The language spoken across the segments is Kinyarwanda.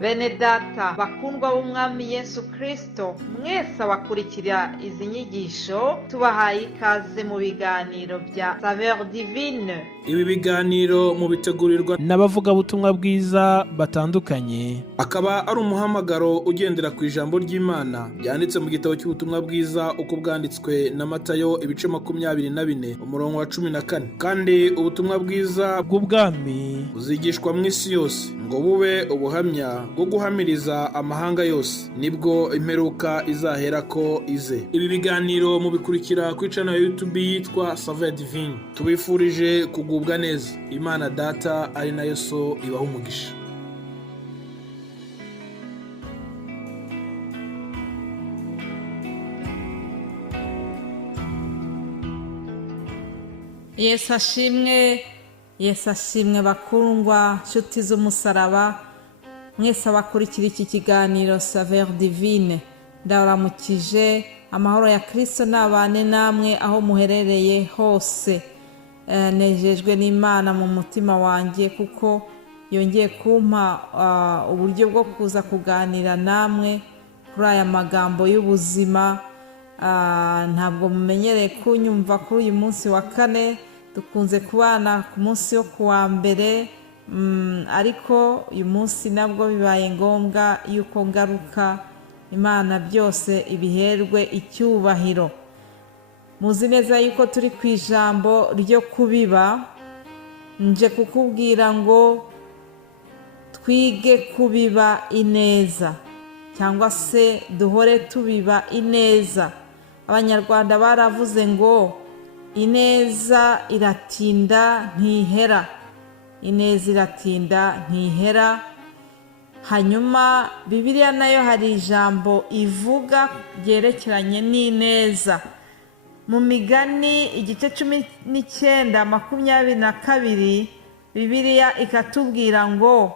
Bene data bakundwa b'umwami Yesu Kristo, mwese abakurikira izi nyigisho tubahaye ikaze mu biganiro bya Saveur Divine. Ibi biganiro mu bitegurirwa n'abavugabutumwa bwiza batandukanye, akaba ari umuhamagaro ugendera ku ijambo ry'Imana byanditse mu gitabo cy'ubutumwa bwiza uko bwanditswe na Matayo ibice 24 umurongo wa 14. Kandi ubutumwa bwiza bw'ubwami buzigishwa mu isi yose ngo bube ubuhamya bwo guhamiriza amahanga yose, nibwo imperuka izahera ko ize. Ibi biganiro mubikurikira ku channel ya YouTube yitwa Saveur Divine. Tubifurije kugubwa neza. Imana Data ari nayo So ibaha umugisha. Yesu ashimwe bakundwa nshuti z'umusaraba, mwese abakurikira iki kiganiro Saveur Divine. Ndabaramukije, amahoro ya Kristo nabane namwe aho muherereye hose. Nejejwe n'Imana mu mutima wanjye kuko yongeye kumpa uburyo bwo kuza kuganira namwe kuri aya magambo y'ubuzima. Ntabwo mumenyereye kunyumva kuri uyu munsi wa kane, dukunze kubana ku munsi wo kuwa mbere, ariko uyu munsi nabwo bibaye ngombwa yuko ngaruka. Imana byose ibiherwe icyubahiro. Muzi neza yuko turi ku ijambo ryo kubiba. Nje kukubwira ngo twige kubiba ineza, cyangwa se duhore tubiba ineza. Abanyarwanda baravuze ngo ineza iratinda ntihera. Ineza iratinda ntihera. Hanyuma Bibiliya nayo hari ijambo ivuga ryerekeranye n'ineza. Mu Migani igice 19:22 Bibiliya ikatubwira ngo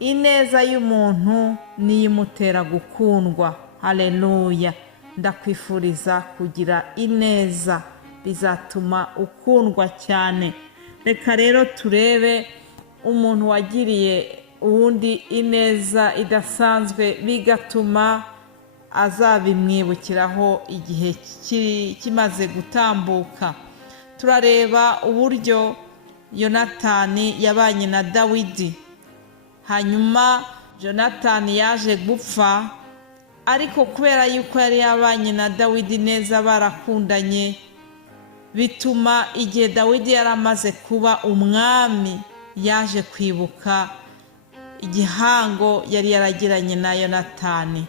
ineza y'umuntu niyimutera gukundwa. Haleluya! Ndakwifuriza kugira ineza, bizatuma ukundwa cyane. Reka rero turebe umuntu wagiriye uwundi ineza idasanzwe, bigatuma azabimwibukiraho igihe kimaze gutambuka. Turareba uburyo Yonatani yabanye na Dawidi. Hanyuma Jonatani yaje gupfa, ariko kubera yuko yari yabanye na Dawidi neza, barakundanye, bituma igihe Dawidi yari amaze kuba umwami, yaje kwibuka igihango yari yaragiranye na Yonatani.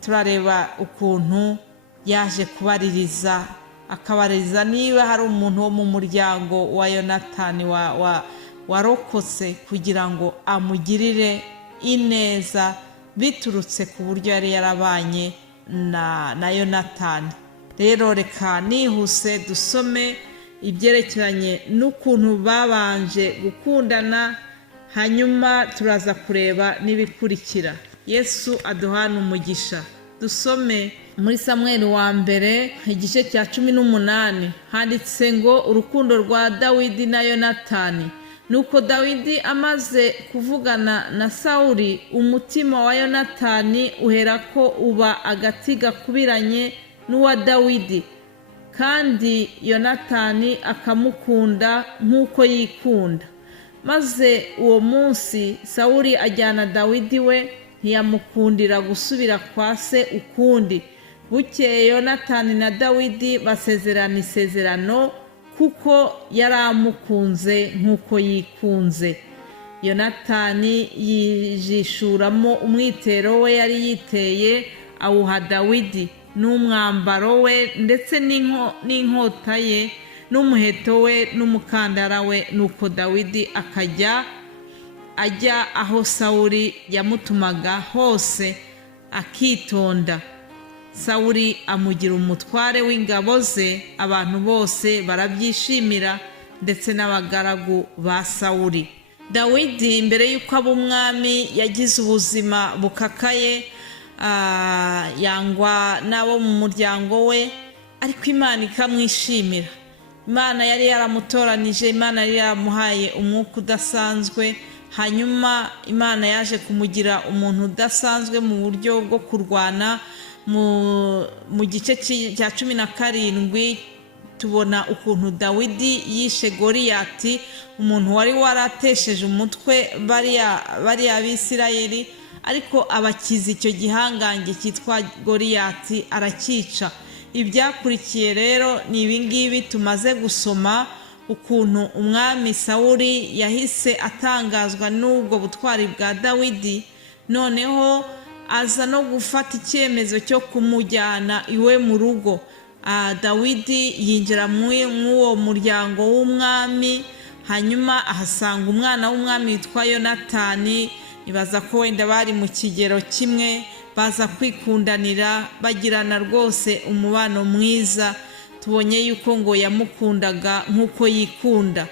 Turareba ukuntu yaje kubaririza, akabaririza niba hari umuntu wo mu muryango wa Yonatani warokotse, kugira ngo amugirire ineza biturutse ku buryo yari yarabanye na Yonatani. Rero reka nihuse dusome ibyerekeranye n'ukuntu babanje gukundana, hanyuma turaza kureba n'ibikurikira. Yesu aduhana umugisha. Dusome muri Samuel wa mbere igice cya 18, handitse ngo urukundo rwa Dawidi na Yonatani. Nuko Dawidi amaze kuvugana na Sawuli, umutima wa Yonatani uherako uba agati gakubiranye n'uwa Dawidi, kandi Yonatani akamukunda nk'uko yikunda. Maze uwo munsi Sawuli ajyana Dawidi we, ntiyamukundira gusubira kwa se ukundi. Bukeye Yonatani na Dawidi basezerana isezerano, kuko yari amukunze nk'uko yikunze. Yonatani yijishuramo umwitero we yari yiteye, awuha Dawidi, n'umwambaro we ndetse n'inkota ye n'umuheto we n'umukandara we. Nuko Dawidi ajya aho Sawuli yamutumaga hose akitonda. Sawuli amugira umutware w'ingabo ze, abantu bose barabyishimira, ndetse n'abagaragu ba Sawuli. Dawidi mbere y'uko aba umwami yagize ubuzima bukakaye, yangwa n'abo mu muryango we, ariko Imana ikamwishimira. Imana yari yaramutoranije, Imana yari yaramuhaye umwuka udasanzwe, hanyuma Imana yaje kumugira umuntu udasanzwe mu buryo bwo kurwana. Mu gice cya 17 tubona ukuntu Dawidi yishe Goliyati, umuntu wari waratesheje umutwe bariya Abisirayeli, ariko abakiza icyo gihangange cyitwa Goliyati arakica. Ibyakurikiye rero ni ibingibi tumaze gusoma, ukuntu umwami Sawuli yahise atangazwa n'ubwo butwari bwa Dawidi, noneho aza no gufata icyemezo cyo kumujyana iwe mu rugo. Dawidi yinjira mw'uwo muryango w'umwami, hanyuma ahasanga umwana w'umwami witwa Yonatani. Ibaza ko wenda bari mu kigero kimwe, baza kwikundanira, bagirana rwose umubano mwiza. Tubonye yuko ngo yamukundaga nk'uko yikunda.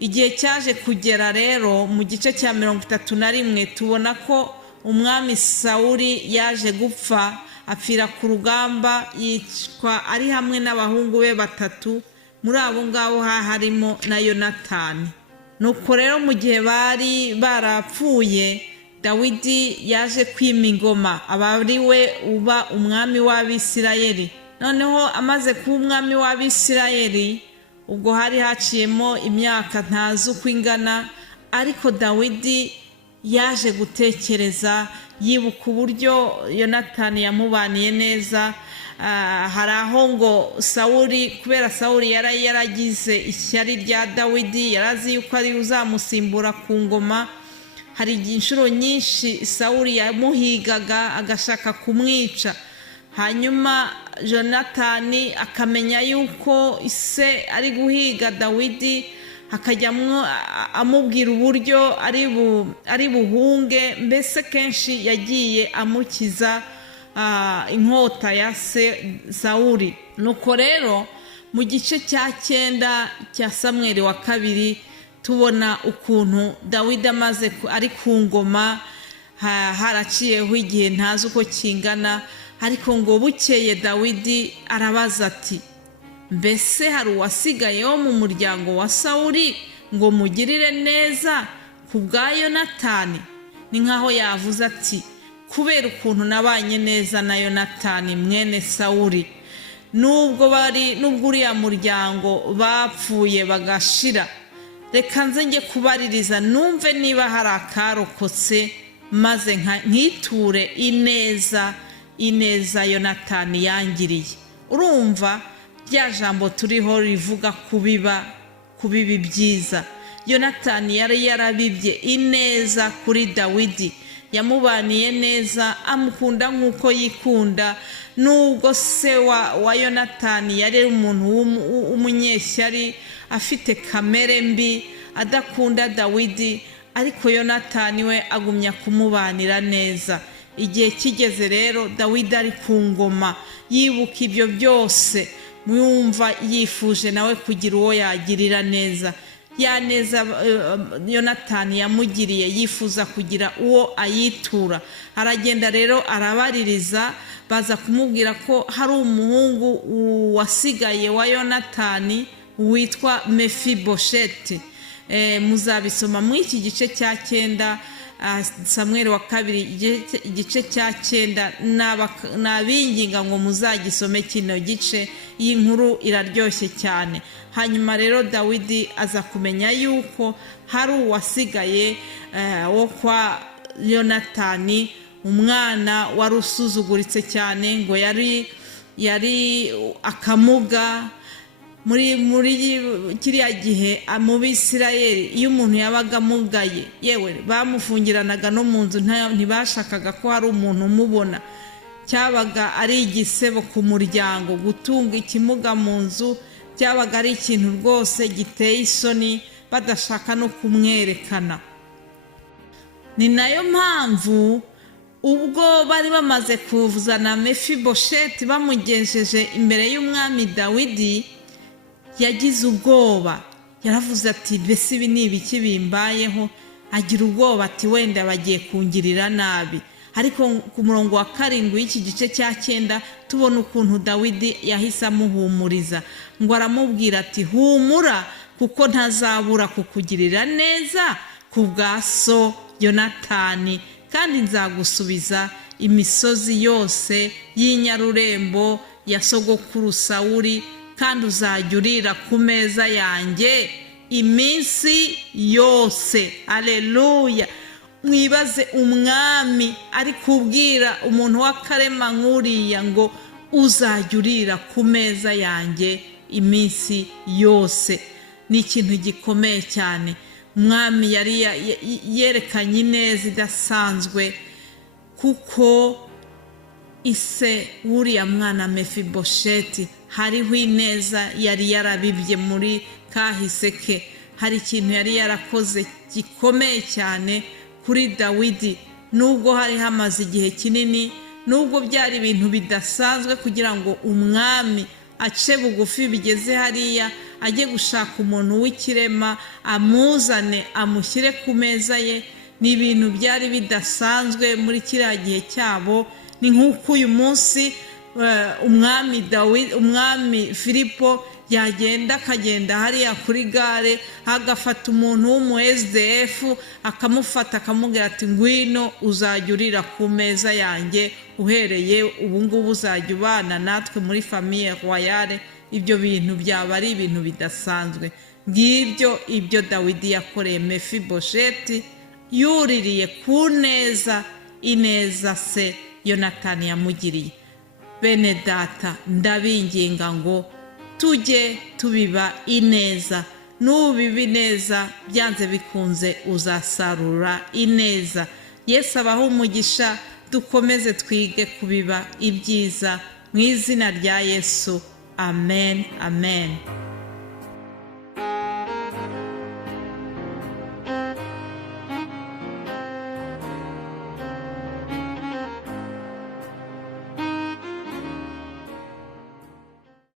Igihe cyaje kugera rero mu gice cya 31 tubona ko umwami Sawuli yaje gupfa, apfira ku rugamba, yicwa ari hamwe n'abahungu be 3. Muri abo ngabo harimo na Yonatani. Nuko rero mu gihe bari barapfuye, Dawidi yaje kwima ingoma, aba ari we uba umwami w'Abisirayeli. Noneho amaze kuba umwami w'Abisirayeli, ubwo hari haciyemo imyaka ntazi uko ingana, ariko Dawidi yaje gutekereza, yibuka uburyo Yonatani yamubaniye neza. Hari aho ngo Sawuli, kubera Sawuli yari yaragize ishyari rya Dawidi, yarazi yuko ari uzamusimbura ku ngoma. Hari inshuro nyinshi Sawuli yamuhigaga agashaka kumwica, hanyuma Yonatani akamenya yuko ise ari guhiga Dawidi, akajya amubwira uburyo ari buhunge. Mbese kenshi yagiye amukiza inkota ya se Sawuli. Nuko rero mu gice cya 9 cya Samweli wa 2 tubona ukuntu Dawidi amaze ari ku ngoma, haraciyeho igihe ntazi uko kingana, ariko ngo bukeye Dawidi arabaza ati, mbese hari uwasigaye wo mu muryango wa Sawuli ngo mugirire neza ku bwa Yonatani? Ni nkaho yavuze ati, kubera ukuntu nabanye neza na Yonatani mwene Sawuli, nubwo uriya muryango bapfuye bagashira, reka nze njye kubaririza numve niba hari akarokotse, maze nkiture ineza Yonatani yangiriye. Urumva rya jambo turiho rivuga kubibi byiza. Yonatani yari yarabibye ineza kuri Dawidi, yamubaniye neza, amukunda nk'uko yikunda. Nubwo se wa Yonatani yari umuntu w'umunyeshyari, afite kamere mbi, adakunda Dawidi, ariko Yonatani we agumya kumubanira neza. Igihe kigeze rero Dawidi ari ku ngoma, yibuka ibyo byose, mwumva yifuje nawe kugira uwo yagirira neza. Ya neza Yonatani yamugiriye, yifuza kugira uwo ayitura. Aragenda rero arabaririza, baza kumubwira ko hari umuhungu wasigaye wa Yonatani witwa Mefibosheti. Muzabisoma muri iki gice cya 9 Samweli wa 2 igice cya 9. Nabinginga ngo muzagisome kino gice, iyi nkuru iraryoshye cyane. Hanyuma rero Dawidi aza kumenya yuko hari uwasigaye wo kwa Yonatani, umwana wari usuzuguritse cyane, ngo yari akamuga. Muri kiriya gihe mu Bisirayeli, iyo umuntu yabaga amugaye, yewe bamufungiranaga no mu nzu, ntibashakaga ko hari umuntu umubona. Cyabaga ari igisebo ku muryango, gutunga ikimuga mu nzu cyabaga ari ikintu rwose giteye isoni, badashaka no kumwerekana. Ni nayo mpamvu ubwo bari bamaze kuzana Mefibosheti bamugejeje imbere y'umwami Dawidi, yagize ubwoba. Yaravuze ati, mbese ibi ni ibiki bimbayeho? Agira ubwoba ati, wenda bagiye kungirira nabi. Ariko ku murongo wa 7 w'iki gice cya 9 tubona ukuntu Dawidi yahise amuhumuriza, ngo aramubwira ati, humura, kuko ntazabura kukugirira neza ku bwa so Yonatani, kandi nzagusubiza imisozi yose y'inyarurembo ya sogokuru Sawuli, kandi uzajya urira ku meza yanjye iminsi yose. Aleluya! Mwibaze umwami ari kubwira umuntu w'akarema nk'uriya ngo uzajya urira ku meza yanjye iminsi yose. Ni ikintu gikomeye cyane. Umwami yari yerekanye ineza idasanzwe, kuko ise w'uriya mwana Mefibosheti hariho ineza yari yarabibye muri kahise ke. Hari ikintu yari yarakoze gikomeye cyane kuri Dawidi, nubwo hari hamaze igihe kinini, nubwo byari ibintu bidasanzwe kugira ngo umwami ace bugufi bigeze hariya ajye gushaka umuntu w'ikirema amuzane amushyire ku meza ye. Ni ibintu byari bidasanzwe muri kiriya gihe cyabo. Ni nk'uko uyu munsi umwami Filipo yagenda akagenda hariya kuri gare, agafata umuntu w'umu SDF akamufata akamubwira ati ngwino uzajya urira ku meza yanjye, uhereye ubu ngubu uzajya ubana natwe muri famiye royale. Ibyo bintu byaba ari ibintu bidasanzwe. Ngibyo ibyo Dawidi yakoreye Mefibosheti, yuririye ku neza, ineza se Yonatani yamugiriye. Bene data, ndabinginga ngo tujye tubiba ineza. Nubiba ineza, byanze bikunze uzasarura ineza. Yesu abaho umugisha. Dukomeze twige kubiba ibyiza mu izina rya Yesu. Amen, amen.